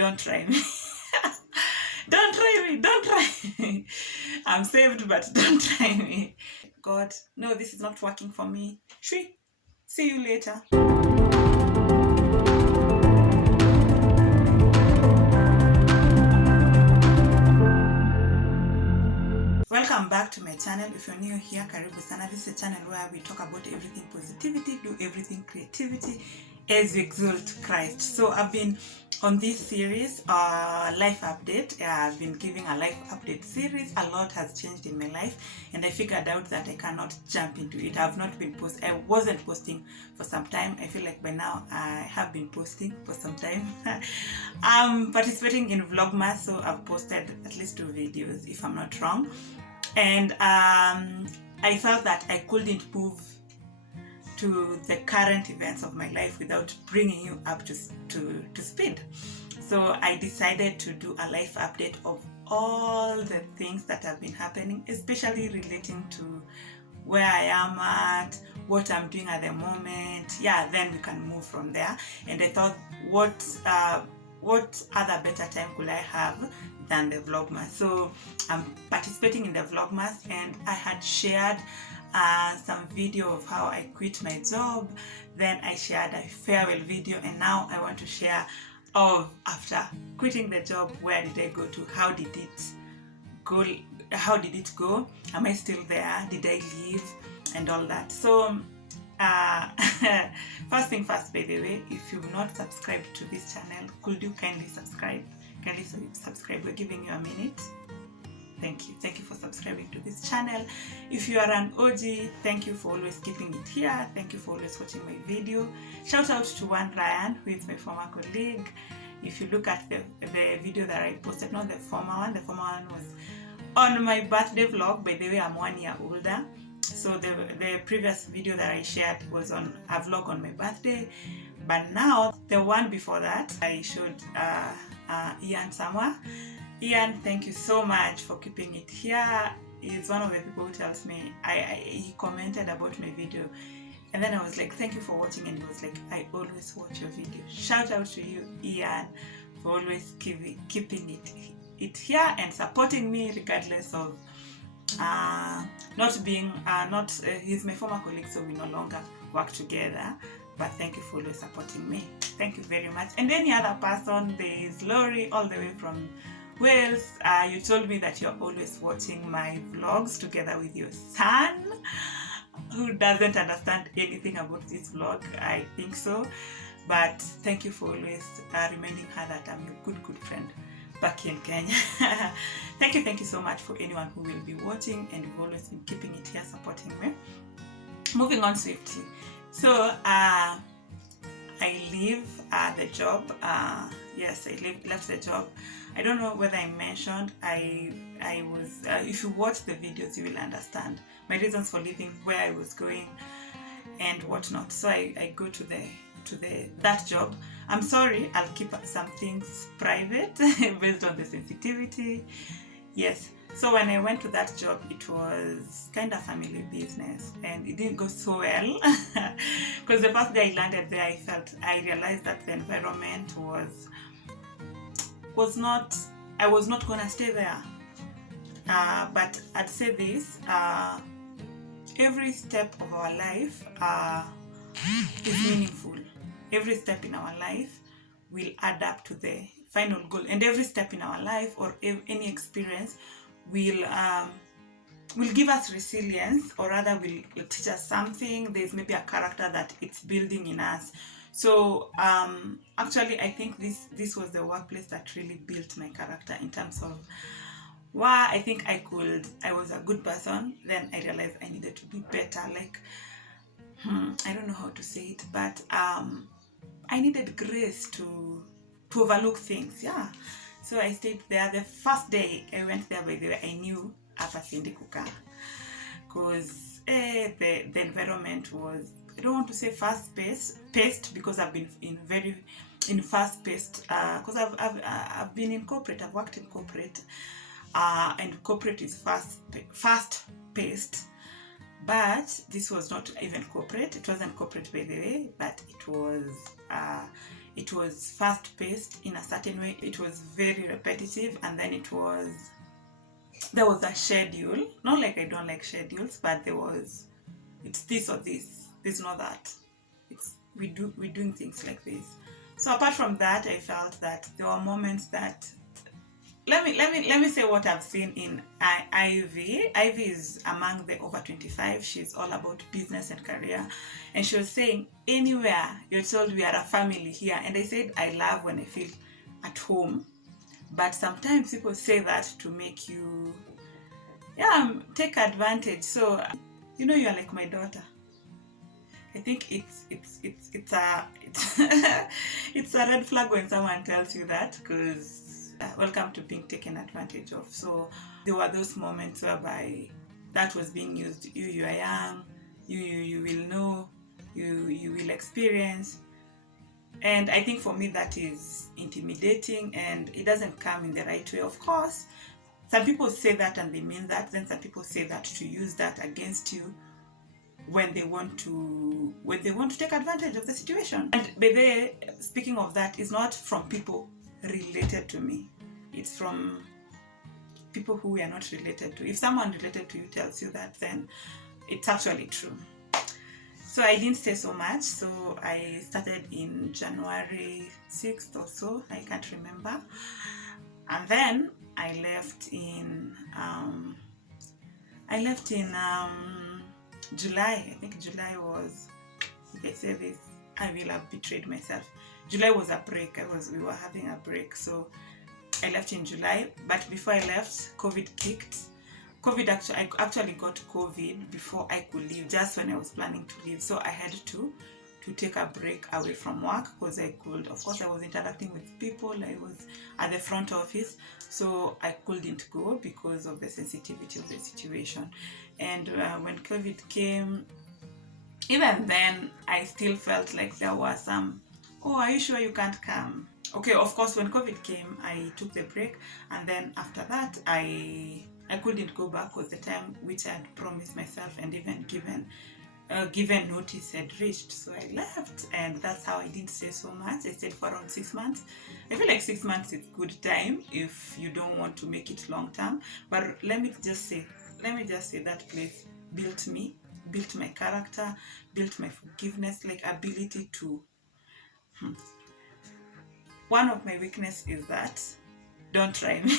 Don't try me. Don't try me. Don't try me. I'm saved, but don't try me. God, no, this is not working for me. Shri, see you later. Welcome back to my channel. If you're new here, karibu sana. This is a channel where we talk about everything positivity, do everything creativity as we exalt Christ. So I've been on this series, life update. I've been giving a life update series. A lot has changed in my life, and I figured out that I cannot jump into it. I wasn't posting for some time. I feel like by now I have been posting for some time. I'm participating in Vlogmas, so I've posted at least 2 videos, if I'm not wrong. And I felt that I couldn't move to the current events of my life without bringing you up to speed. So I decided to do a life update of all the things that have been happening, especially relating to where I am at, what I'm doing at the moment. Yeah, then we can move from there. And I thought, what other better time could I have than the Vlogmas? So I'm participating in the Vlogmas, and I had shared some video of how I quit my job. Then I shared a farewell video, and now I want to share of after quitting the job. Where did I go to? How did it go? Am I still there? Did I leave? And all that. So first thing first, by the way, if you've not subscribed to this channel, could you kindly subscribe? We're giving you a minute. Thank you for subscribing to this channel. If you are an OG, thank you for always keeping it here. Thank you for always watching my video. Shout out to one Ryan, who is my former colleague. If you look at the video that I posted, not the former one was on my birthday vlog. By the way, I'm 1 year older. So the previous video that I shared was on a vlog on my birthday. But now, the one before that, I showed Ian somewhere. Ian, thank you so much for keeping it here. He's one of the people who tells me, he commented about my video. And then I was like, thank you for watching. And he was like, I always watch your video. Shout out to you, Ian, for always keeping it here and supporting me regardless of he's my former colleague, so we no longer work together. But thank you for always supporting me. Thank you very much. And any other person, there is Lori, all the way from Wales. You told me that you're always watching my vlogs together with your son, who doesn't understand anything about this vlog. I think so. But thank you for always reminding her that I'm your good friend back in Kenya. Thank you so much for anyone who will be watching, and you've always been keeping it here, supporting me. Moving on swiftly. So I leave the job. Yes, I left the job. I don't know whether I mentioned I was if you watch the videos, you will understand my reasons for leaving, where I was going and whatnot. So I go to that job. I'm sorry, I'll keep some things private based on the sensitivity. Yes. So when I went to that job, it was kind of family business, and it didn't go so well. Because the first day I landed there, I realized that the environment was not, I was not gonna stay there. But I'd say this, every step of our life is meaningful. Every step in our life will add up to the final goal, and every step in our life or any experience will give us resilience, or rather will teach us something. There's maybe a character that it's building in us. So actually, I think this was the workplace that really built my character in terms of why I think I was a good person. Then I realized I needed to be better. Like, I don't know how to say it, but I needed grace to overlook things. Yeah. So I stayed there. The first day I went there, by the way, I knew Apasendi Kuka, because the environment was, I don't want to say fast-paced, because I've been in fast-paced, because I've been in corporate. I've worked in corporate, and corporate is fast-paced. But this was not even corporate. It wasn't corporate, by the way, but it was it was fast paced in a certain way. It was very repetitive, and then there was a schedule. Not like I don't like schedules, but it's this or this. There's not that. We're doing things like this. So apart from that, I felt that there were moments that let me say what I've seen in Ivy. Ivy is among the over 25. She's all about business and career, and she was saying, anywhere you're told we are a family here. And I said, I love when I feel at home, but sometimes people say that to make you take advantage. So you're like my daughter. I think it's a it's a red flag when someone tells you that, because welcome to being taken advantage of. So there were those moments whereby that was being used. You are young, you will know, you will experience. And I think for me that is intimidating, and it doesn't come in the right way. Of course, some people say that and they mean that. Then some people say that to use that against you when they want to take advantage of the situation. And by the way, speaking of that, it's not from people related to me. It's from people who we are not related to. If someone related to you tells you that, then it's actually true. So I didn't stay so much. So I started in January 6th or so. I can't remember. And then I left in July. I think July was, if I say this, I will have betrayed myself. July was a break. We were having a break. So I left in July. But before I left, COVID kicked. I actually got COVID before I could leave, just when I was planning to leave. So I had to take a break away from work, because I was interacting with people. I was at the front office, so I couldn't go because of the sensitivity of the situation. And when COVID came, even then, I still felt like there was some, oh, are you sure you can't come? Okay, of course, when COVID came, I took the break, and then after that, I couldn't go back, because the time which I had promised myself and even given notice had reached. So I left, and that's how I didn't stay so much. I stayed for around 6 months. I feel like 6 months is good time if you don't want to make it long term. But let me just say that place built me, built my character, built my forgiveness, like ability to. One of my weakness is that don't try me.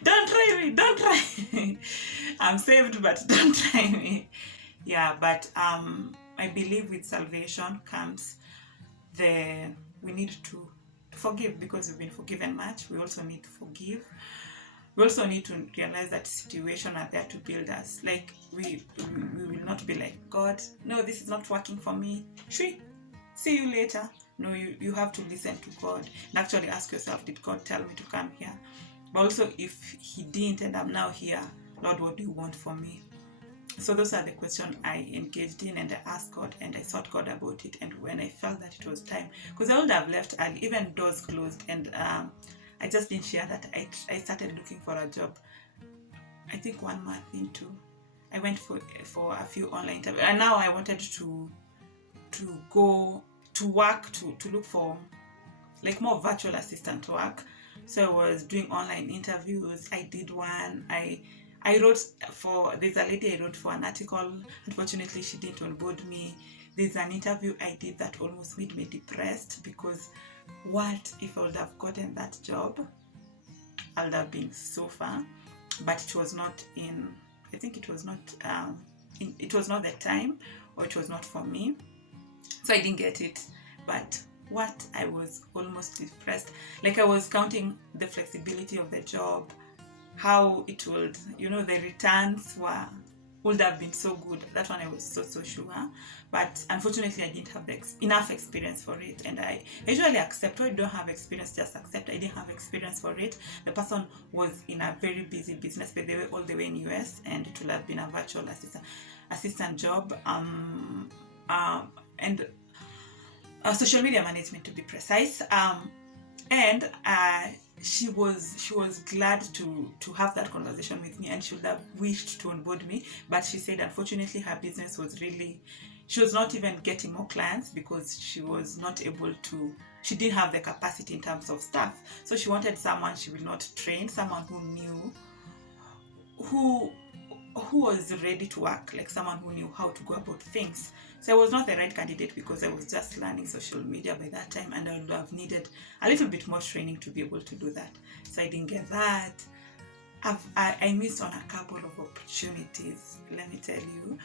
Don't try me. I'm saved, but don't try me. Yeah, but I believe with salvation comes we need to forgive, because we've been forgiven much. We also need to forgive. We also need to realize that situations are there to build us. Like we will not be like, God, no, this is not working for me. See you later. No, you have to listen to God and actually ask yourself, did God tell me to come here? But also, if he didn't and I'm now here, Lord, what do you want for me? So those are the questions I engaged in, and I asked God, and I sought God about it. And when I felt that it was time, because I would have left early, even doors closed, and I just didn't share that I started looking for a job. I think 1 month into, I went for a few online interviews, and now I wanted to go to work, to look for like more virtual assistant work. So I was doing online interviews. I did one. I wrote there's a lady I wrote for an article. Unfortunately, she didn't onboard me. There's an interview I did that almost made me depressed, because what if I would have gotten that job? I would have been so far, but it was not it was not the time, or it was not for me. So I didn't get it. But what, I was almost depressed. Like I was counting the flexibility of the job, how it would, the returns would have been so good. That one I was so sure. But unfortunately, I didn't have enough experience for it. And I usually accept. When you don't have experience, just accept. I didn't have experience for it. The person was in a very busy business, but they were all the way in US, and it would have been a virtual assistant job. And social media management, to be precise. And she was glad to have that conversation with me, and she would have wished to onboard me, but she said unfortunately her business was really she was not even getting more clients because she was not able to, she didn't have the capacity in terms of staff. So she wanted someone she will not train, someone who knew, who was ready to work, like someone who knew how to go about things. So I was not the right candidate because I was just learning social media by that time, and I would have needed a little bit more training to be able to do that. So I didn't get that. I missed on a couple of opportunities, let me tell you,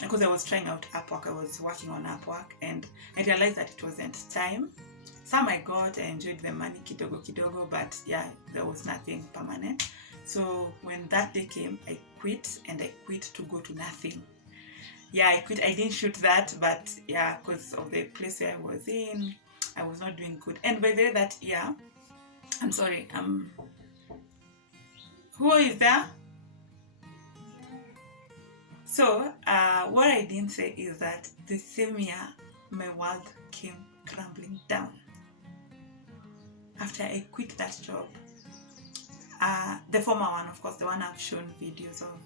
because I was trying out Upwork. I was working on Upwork, and I realized that it wasn't time. Some I got, I enjoyed the money kidogo kidogo, but yeah, there was nothing permanent. So when that day came, I quit, and I quit to go to nothing. Yeah, I quit. I didn't shoot that, but yeah, because of the place where I was in, I was not doing good. And by the way, that year, I'm sorry, who is there? So what I didn't say is that the same year, my world came crumbling down. After I quit that job, the former one, of course, the one I've shown videos of,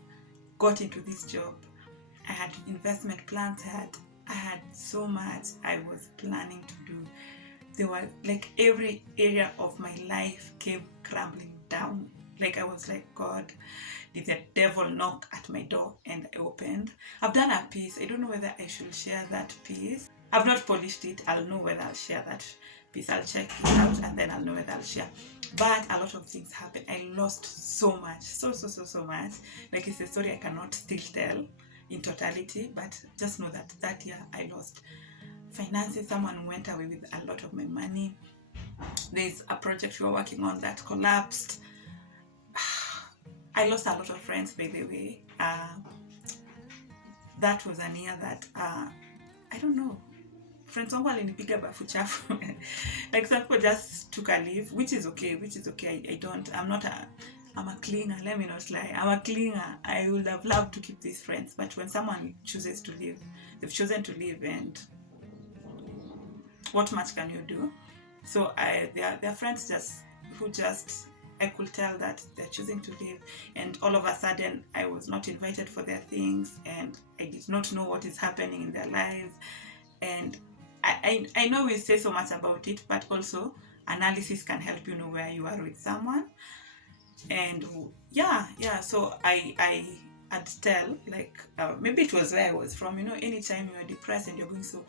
got into this job. I had investment plans. I had so much I was planning to do. There were like every area of my life came crumbling down. Like I was like, God, did the devil knock at my door? And I opened. I've done a piece. I don't know whether I should share that piece. I've not polished it. I'll know whether I'll share that piece. I'll check it out and then I'll know whether I'll share. But a lot of things happened. I lost so much. So much. Like it's a story I cannot still tell in totality, but just know that that year I lost finances. Someone went away with a lot of my money. There's a project we were working on that collapsed. I lost a lot of friends, by the way. That was a year that I don't know, friends wangu walinipiga bafu chafu. Like some people just took a leave, which is okay. I'm a clinger, let me not lie. I'm a clinger. I would have loved to keep these friends, but when someone chooses to leave, they've chosen to leave, and what much can you do? So there are friends who I could tell that they're choosing to leave, and all of a sudden I was not invited for their things, and I did not know what is happening in their lives. And I know we say so much about it, but also analysis can help you know where you are with someone. And yeah, so I'd tell, like maybe it was where I was from, anytime you are depressed and you're going so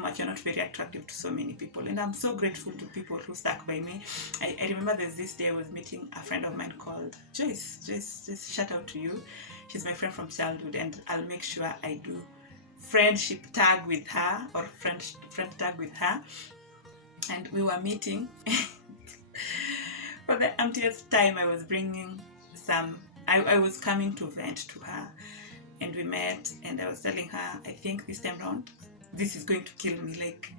much, you're not very attractive to so many people. And I'm so grateful to people who stuck by me. I remember there's this day I was meeting a friend of mine called Joyce. Just shout out to you. She's my friend from childhood, and I'll make sure I do friendship tag with her, or friend tag with her. And we were meeting. For the umpteenth time, I was bringing I was coming to vent to her, and we met, and I was telling her, I think this time round, this is going to kill me. Like,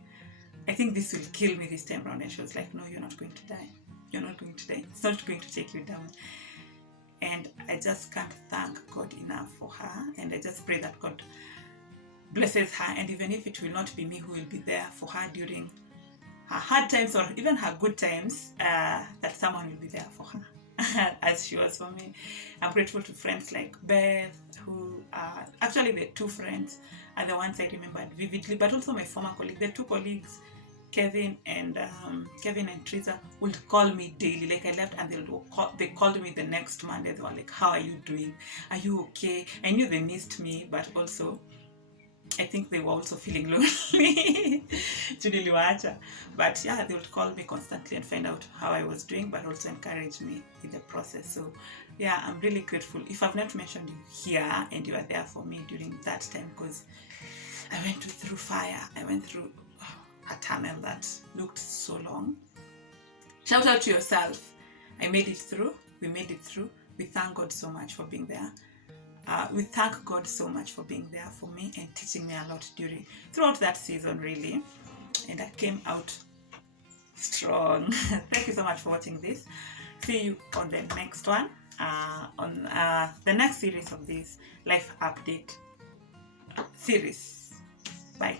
I think this will kill me this time round. And she was like, no, you're not going to die. You're not going to die. It's not going to take you down. And I just can't thank God enough for her. And I just pray that God blesses her. And even if it will not be me who will be there for her during her hard times or even her good times, that someone will be there for her as she was for me. I'm grateful to friends like Beth, who actually the two friends are the ones I remembered vividly, but also my former colleagues. The two colleagues, Kevin and Teresa, would call me daily. Like I left and they called me the next Monday. They were like, how are you doing? Are you okay? I knew they missed me, but also I think they were also feeling lonely. But yeah, they would call me constantly and find out how I was doing, but also encourage me in the process. So yeah, I'm really grateful. If I've not mentioned you here and you are there for me during that time, because I went through fire. I went through a tunnel that looked so long. Shout out to yourself. I made it through. We made it through. We thank God so much for being there. We thank God so much for being there for me and teaching me a lot throughout that season, really. And I came out strong. Thank you so much for watching this. See you on the next one, on the next series of this life update series. Bye.